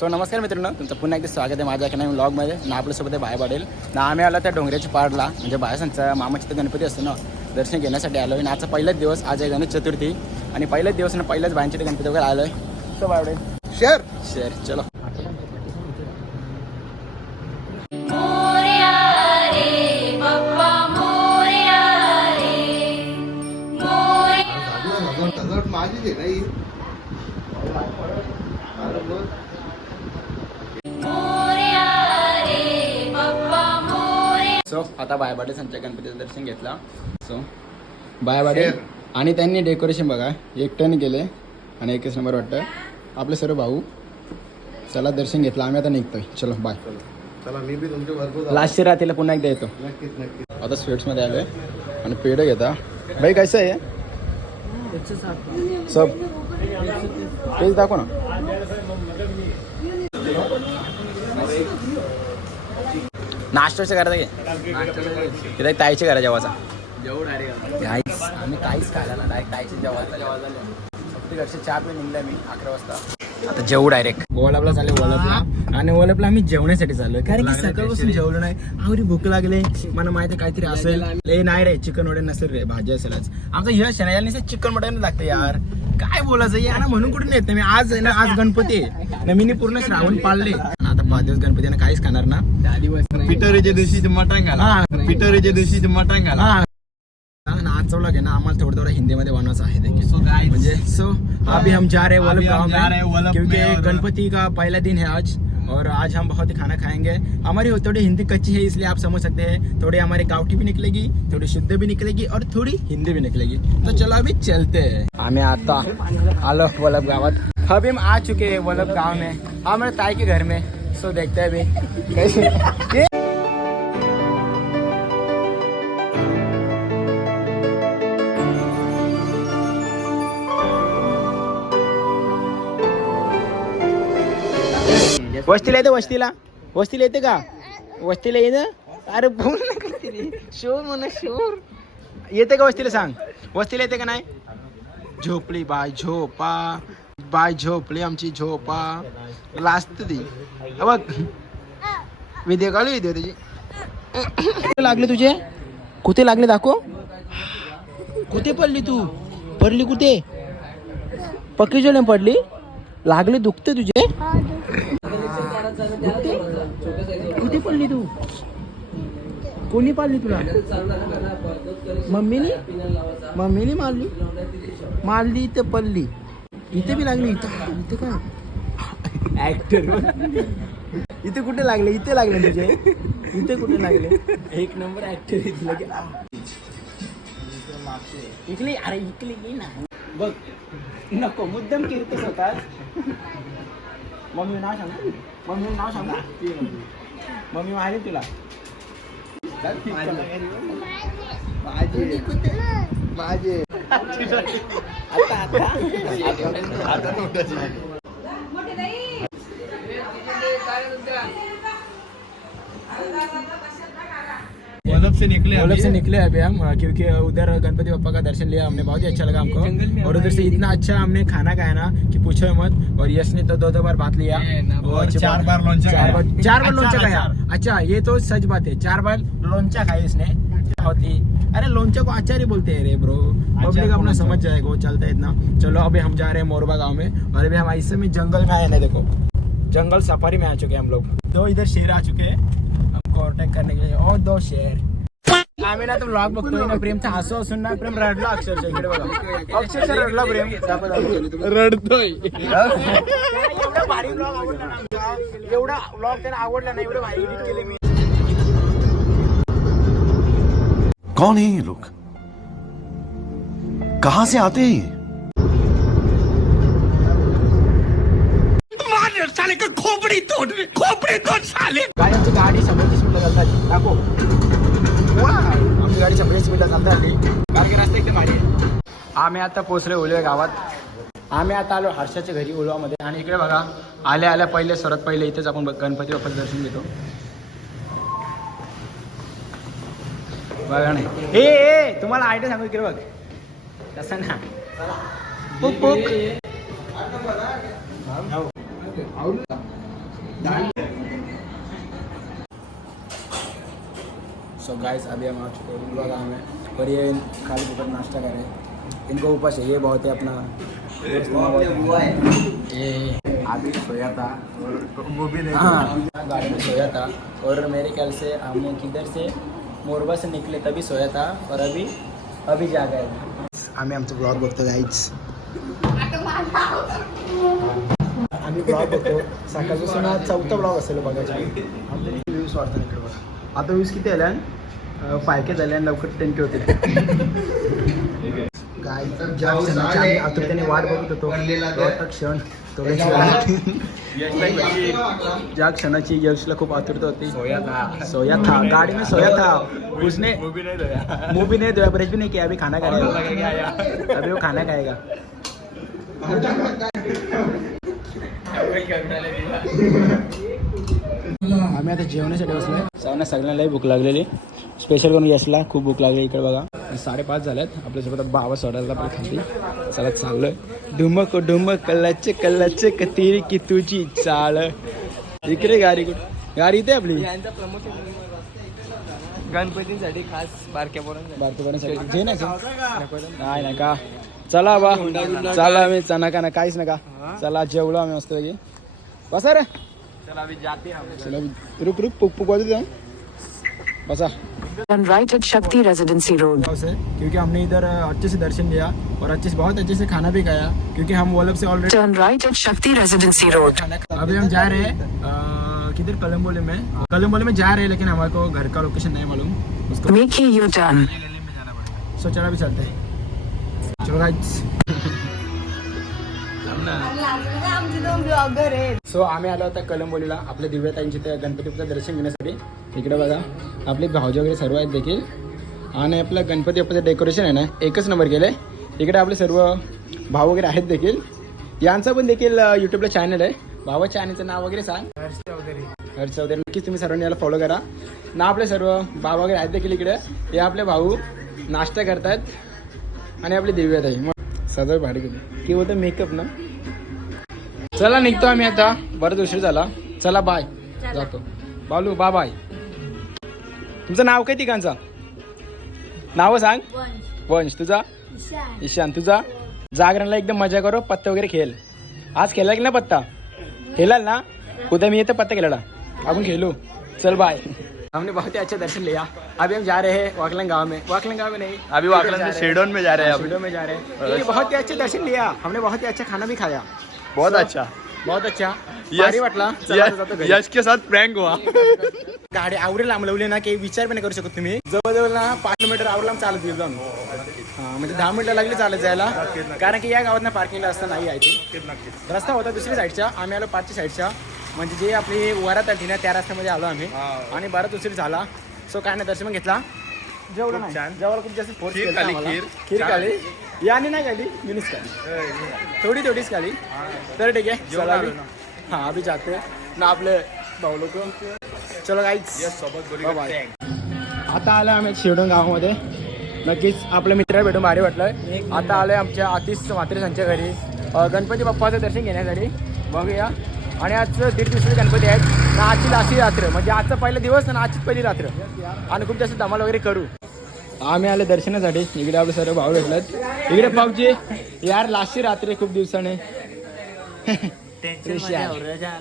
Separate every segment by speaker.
Speaker 1: So नमस्कार मित्रांनो तुमचं पुन्हा एकदा स्वागत आहे माझ्या एका नवीन ब्लॉगमध्ये ना आपल्यासोबत आहे बाय पाडेल ना आम्ही आलो त्या डोंगराच्या पाडला म्हणजे बायसांचा मामाची तर गणपती असतो ना दर्शन घेण्यासाठी आलो आणि आजचा पहिलाच दिवस आज आहे गणेश चतुर्थी. आणि पहिलाच दिवस आणि पहिल्याच बायांच्या गणपती वगैरे आलो आहे सो बाय
Speaker 2: शेअर
Speaker 1: शेअर चलो.
Speaker 3: मोरया रे बाप्पा मोरया रे. मोरया.
Speaker 2: सजावट माझीच आहे
Speaker 1: आता बायबाडे संच्या गणपतीचं दर्शन घेतला. सो बायबाडे
Speaker 2: Share.
Speaker 1: आणि त्यांनी डेकोरेशन बघा एकट्याने केले आणि एकच नंबर वाटतं आपले सर्व भाऊ चला दर्शन घेतलं. आम्ही आता निघतोय. चलो बाय
Speaker 2: चला. मी बी तुमच्या भरपूर
Speaker 1: लास्ट रात्रीला पुन्हा एकदा येतो. आता स्वीट्समध्ये आलोय आणि पेढं घेता. भाई कसं आहे? सब तेच दाखव ना. नाश्त्याचं करायचं घे तिथे ताईचे करा जेवाचा काहीच आम्ही काहीच खायला ना डायरेक्ट ताईचे जेवायला जेवायला फक्त घरचे चहा पिऊन निघला मी अकरा वाजता. आता जेवू डायरेक्ट वळपला चालले वळपला आणि वळपला आम्ही जेवण्यासाठी चाललोय. कारण की सकाळपासून जेवलो नाही. आवरी भूक लागले. मला माहिती आहे काहीतरी असेल. ए नाही रे चिकन वडे नसेल रे भाजी असेलच आमचा यश आहे ना चिकन वडे लागतं यार. काय बोलायचं? यार म्हणून कुठून येत नाही. मी आज आहे ना आज गणपती आहे. ना मी पूर्ण श्रावण पाळले. पाच दिवस गणपती काहीच खाणार ना.
Speaker 2: पिटरीच्या दिवशी मटण घाला. पिटरीच्या दिवशी मटण घाला.
Speaker 1: आज ना? आम्हाला थोड़ा थोड़ा हिंदी में बनवायचं आहे म्हणजे सो अभी हम जा रहे वल्लभ गांव
Speaker 2: हैं
Speaker 1: में क्योंकि गणपति का पहला दिन है आज और आज हम बहुत ही खाना खाएंगे। हमारी थोड़ी हिंदी कच्ची है इसलिए आप समझ सकते हैं। थोड़ी हमारी गावठी भी निकलेगी थोड़ी शुद्ध भी निकलेगी और थोड़ी हिंदी भी निकलेगी। तो चलो अभी चलते हैं। हमें आता आलो वल्लभ गावत। अभी हम आ चुके हैं वल्लभ गांव में। हमारे ताई के घर में। सो देखते हैं अभी। कैसे? वस्तीला येते वस्तीला? वस्तीला येते का? वस्तीला येतं अरे बोल ना शोर म्हणा शोर. येते का वस्तीला सांग? वस्तीला येते का नाही? झोपली बाय झोपा. बाय झोपली आमची झोपा लास्ट ती. बघ. विद्या काढली विद्या त्याची. कुठे लागले तुझे? कुठे लागले दाखव. कुठे पडली तू? पडली कुठे? पक्की जोले पडली? लागले दुखते तुझे? कुठे पडली तू? कोणी पाडली तुला? मम्मीने? मम्मीने मारली? मारली तर पडली. इथे बी लागली इथं इथे काय ऍक्टर इथे कुठे लागले? इथे लागले तुझे इथे कुठे लागले? एक नंबर ऍक्टर इथलं इकली अरे इकली ये ना. बघ नको मुद्दाम किरतोस होता मम्मी नाव सांग मम्मी नाव सांग मम्मी माहिती तुला?
Speaker 2: माझे.
Speaker 1: आता आता
Speaker 2: आता से निकले
Speaker 1: वल्लभ से निकले अभी हम क्योंकि उधर गणपति बप्पा का दर्शन लिया हमने बहुत ही अच्छा लगा हमको। और उधर से इतना अच्छा हमने खाना खाया ना कि पूछो मत। और यश ने तो दो दो बार बात लिया।
Speaker 2: और चार बार लोंचा
Speaker 1: चार
Speaker 2: खाया।
Speaker 1: बार चार बार लोंचा खाया। अच्छा ये तो सच बात है चार बार लोंचा खाया इसने। होती अरे लोंचा को आचार्य बोलते हैं रे ब्रो। पब्लिक अपना समझ जाएगा वो चलता है इतना। चलो अभी हम जा रहे हैं मोरबा गाँव में। और अभी हम ऐसे में जंगल में आए ना देखो। जंगल सफारी में आ चुके हैं हम लोग। दो इधर शेर आ चुके हैं। हमको ओवरटेक करने के लिए। और दो शेर। आम्ही ना तो ब्लॉग बघतोय ना प्रेमचा हसू असून ना प्रेम रडला अक्षरशः इकडे बघा अक्षरशः रडला प्रेम.
Speaker 2: रडतोय
Speaker 1: एवढा भारी ब्लॉग आवडला ना. एवढा ब्लॉग त्यांना आवडला ना एवढं भारी एडिट केले मी.
Speaker 4: कौन है ये लोग? कहां से आते हैं ये?
Speaker 1: गाडी आमची गाडी तीस मिनिटं चालतात दाखव वा आमची गाडी तीस मिनिटं चालतात आली की रस्ता एकदम भारी आहे आम्ही आता पोहोचलो उलवे गावात। आम्ही आता आलो हर्षाच्या घरी उलवामध्ये. आणि इकडे बघा आल्या आल्या पहिले सर्वात पहिले इथेच आपण गणपती बाप्पाचं दर्शन घेतो. बघा नाही ए तुम्हाला आयडिया सांगू इकडे बघ. तसं ना. पुक पुक. सो गाइस अभी हम आ चुके हैं उनका गाँव में। और ये खाली पेपर नाश्ता कर इनको ऊपर से ये बहुत है अपना अभी सोया था। और
Speaker 2: वो भी नहीं।
Speaker 1: हाँ गाड़ी में सोया था। और मेरे ख्याल से हमने किधर से मोरबा से निकले तभी सोया था और अभी अभी जा गए आम्ही आमचं ब्लॉग बघतो गाईच आम्ही ब्लॉग बघतो. सकाळपासून हा चौथा ब्लॉग असेल बघायचा. आमच्या व्ह्यूज वाढतात इकडे बघा. आता व्ह्यूज किती आल्या? फाय के झाले आणि लवकर टेन के होते. गाय ज्या आतुरतेने वाट बघत होतो क्षण. तो ज्या क्षणाची यशला खूप आतुरता होती.
Speaker 2: सोया था
Speaker 1: सोया था गाड़ी में सोया था उसने
Speaker 2: वो भी नहीं धोया.
Speaker 1: मुंह भी नहीं धोया ब्रश भी नहीं किया अभी खाना खाएगा. अभी वो खाना खाएगा. आम्ही आता जेवणासाठी बसलोय. सगळ्यांना सगळ्यांना लई भूक लागलेली. स्पेशल करून यशला खूप भूक लागली इकडे बघा. साडेपाच झाल्यात आपल्यासोबत बाबा सोडायला पण खाली चला चाललोय. डुमक डुमक कल्लाचे कल्लाचे कतीर की तुझी चाळ इकडे गाडी कुठे? गाडी इथे आपली?
Speaker 2: गणपतीसाठी खास बारक्या
Speaker 1: बारकोबांसाठी जे नाही नाही का? चला बा. चला आम्ही नका ना काहीच नका चला जेवलो आम्ही मस्त पैकी. बसा रे.
Speaker 2: चला
Speaker 1: रुक रुक पुक पुक वाजू द्या बसा.
Speaker 5: Turn right at Shakti Residency Road.
Speaker 1: से क्योंकि हमने इधर अच्छे से दर्शन लिया और अच्छे से बहुत अच्छे से खाना भी खाया क्योंकि हम वोलब से already
Speaker 5: Turn right at Shakti Residency Road.
Speaker 1: अभी हम जा रहे हैं किधर कलम्बोली में कलम्बोली में जा रहे हैं लेकिन हमारे को घर का लोकेशन नहीं मालूम उसको
Speaker 5: Make a U-turn.
Speaker 1: सो चला भी चलते हैं चलो गाइस सो आम्ही आलो होता कलंबोलीला आपल्या दिव्याताईंचे ते गणपतीचं दर्शन घेण्यासाठी. इकडे बघा आपले भाऊजी वगैरे सर्व आहेत देखील. आणि आपलं गणपती बाप्पाचं डेकोरेशन आहे ना एकच नंबर केलं आहे इकडे आपले सर्व भाऊ वगैरे आहेत देखील. यांचं पण देखील यूट्यूबला चॅनल आहे. भावा चॅनलचं नाव वगैरे सांग. हर्ष चौधरी. नक्कीच तुम्ही सर्वांनी याला फॉलो करा. ना आपले सर्व भाव वगैरे आहेत देखील इकडे. हे आपले भाऊ नाश्ता करतायत आणि आपली दिव्याताई. मग सजाव भारी केली की होतं मेकअप ना? चला निघतो आम्ही आता. बरंच उशीर झाला. चला बाय जातो. बालू बा बाय तुमचं नाव काय तिघांचा? नाव सांग. वंश. तुझा? ईशान. तुझा? जागरणला एकदम मजा करो पत्ता वगैरे खेळ. आज खेळला की ना पत्ता? खेळाल ना? उद्या मी येतो पत्ता खेळायला. आपण खेलू चल बाय हमने बहुत ही अच्छा दर्शन लिया। अभी हम जा रहे हैं वाकलंग गांव में। वाकलंग गांव में नहीं
Speaker 2: अभी वाकलन से शेडोन में जा रहे हैं अभी।
Speaker 1: शेडो में जा रहे हैं। ये बहुत ही अच्छे दर्शन लिया। हमने बहुत ही अच्छा खाना भी खाया।
Speaker 2: बहुत अच्छा।
Speaker 1: बहुत अच्छा।
Speaker 2: यश
Speaker 1: भारी वाटला।
Speaker 2: के साथ प्रैंक हुआ।
Speaker 1: गाडी आवरेल लांबलवली ना काही विचार पण नाही करू शकत तुम्ही. जवळजवळ ना पाच किलोमीटर आवरला चालत गेलो हा, म्हणजे दहा मिनिटं लागली चालत जायला. कारण की या गावात ना पार्किंगला असतं नाही यायची रस्ता होता दुसऱ्या साईडच्या आम्ही आलो पाचच्या साईडच्या म्हणजे जे आपली वरात आली ना त्या रस्त्यामध्ये आलो आम्ही. आणि बराच उशीर झाला. सो काय नाही दर्शन घेतला. जेवढं नाही. जेवायला खूप जास्त फोर्स
Speaker 2: खीर
Speaker 1: केला
Speaker 2: खाली,
Speaker 1: आम्हाला.
Speaker 2: खीर.
Speaker 1: खीर खाली. याने नाही खाली मीनीच खाली. थोडी थोडीच खाली. तर ठीक आहे चला अभी हाँ अभी जाते ना आपले भाऊ लोक. चलो गाईच बाय आता आलं आम्ही शिरडून गावामध्ये. नक्कीच आपल्या मित्राला भेटून भारी वाटलं आता आलोय आमच्या आतिश मात्रेसांच्या घरी. अं, गणपती बाप्पाचं दर्शन घेण्यासाठी. बघूया. आणि आजचं दीड दिवसाचे गणपती आहेत. ना आजची लास्टी रात्र म्हणजे आजचा पहिला दिवस आणि आजचीच पहिली रात्र. आणि खूप जास्त धमाल वगैरे करू. आम्ही आले दर्शनासाठी. इकडे आपले सर्व भाऊ भेटलेत. इकडे भाऊजी यार लास्टची रात्री खूप दिवसाने.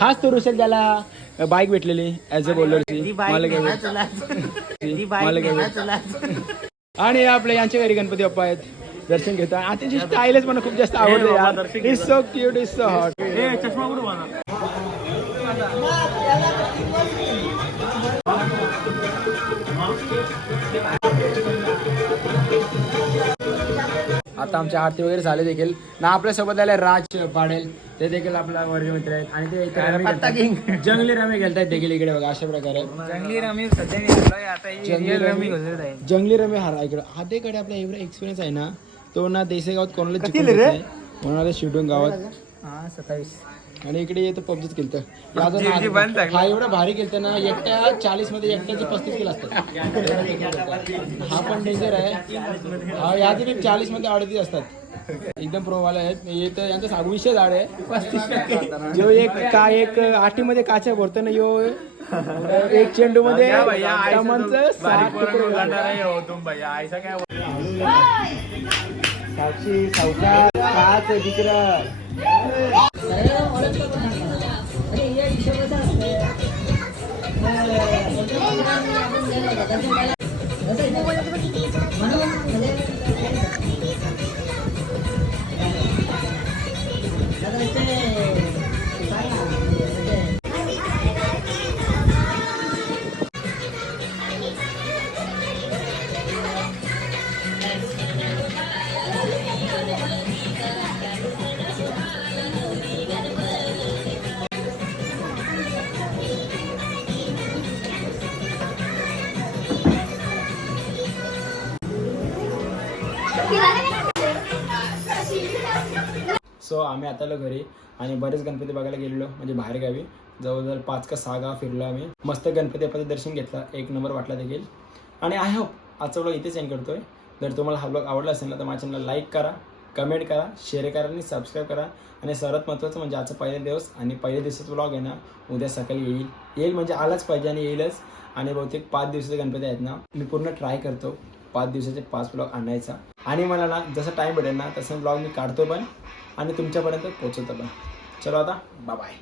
Speaker 1: हाच तो ऋषल ज्याला बाईक भेटलेली ऍज अ बॉलरची मला काय आणि आपल्या यांच्या घरी गणपती बाप्पा आहेत. दर्शन घेतो. आणि त्यांची स्टाईलच मला खूप जास्त आवडते यार. Is so cute is so hot आता आमच्या आरती वगैरे झाले देखील. ना आपल्यासोबत आले राज पाडेल. ते देखील आपला वर्ग मित्र आहेत. आणि ते रमी. जंगली रमी खेळतायत देखील इकडे बघा अशा प्रकारे.
Speaker 6: जंगली रमी सध्या निघालोय आता ही
Speaker 1: जंगली
Speaker 6: रिअल
Speaker 1: रमी
Speaker 6: रमी घसरत आहे
Speaker 1: जंगली रमी हारा इकडे. आधीकडे आपला एवढा एक्सपिरियन्स आहे ना तो ना देसे गावात कोणाला देत नाही. कोणाला शिवडून गावात.
Speaker 6: हा सत्तावीस.
Speaker 1: आणि इकडे येतं पबजीच
Speaker 6: बंद झालं.
Speaker 1: हा एवढा भारी खेळतं ना एकट्या चाळीसमध्ये एकट्याचे पस्तीस किलो असतात. हा पण डेंजर आहे. हा याचे पण चाळीसमध्ये अडतीस असतात. एकदम प्रो वाले आहेत. येत यांचा विषय झाड आहे. पस्तीस टक्के. जो एक का एक आठीमध्ये काच्या भरतो ना यो एक चेंडू मध्ये साक्षी सावकार काच तिकडं सो आम्ही आता आलो घरी आणि बरेच गणपती बघायला गेलेलो म्हणजे बाहेर गावी. जवळजवळ पाच का सहा गाव फिरलो आम्ही. मस्त गणपती आपण दर्शन घेतला एक नंबर वाटला देखील. आणि आय होप आजचा ब्लॉग इथेच एंड करतोय. जर तुम्हाला हा ब्लॉग आवडला असेल ना तर माझ्या चॅनलला लाईक करा कमेंट करा शेअर करा आणि सबस्क्राईब करा. आणि सर्वात महत्त्वाचं म्हणजे आजचा पहिला दिवस आणि पहिल्या दिवसाचा ब्लॉग आहे ना उद्या सकाळी येईल. येईल म्हणजे आलाच पाहिजे आणि येईलच. आणि बहुतेक पाच दिवसाचे गणपती आहेत ना मी पूर्ण ट्राय करतो. पाच दिवसाचे पाच ब्लॉग आणायचा. आणि मला ना जसा टाईम भेटेल ना तसं ब्लॉग मी काढतो पण आणि तुमच्यापर्यंत पोहोचवतो पण. चलो आता बाय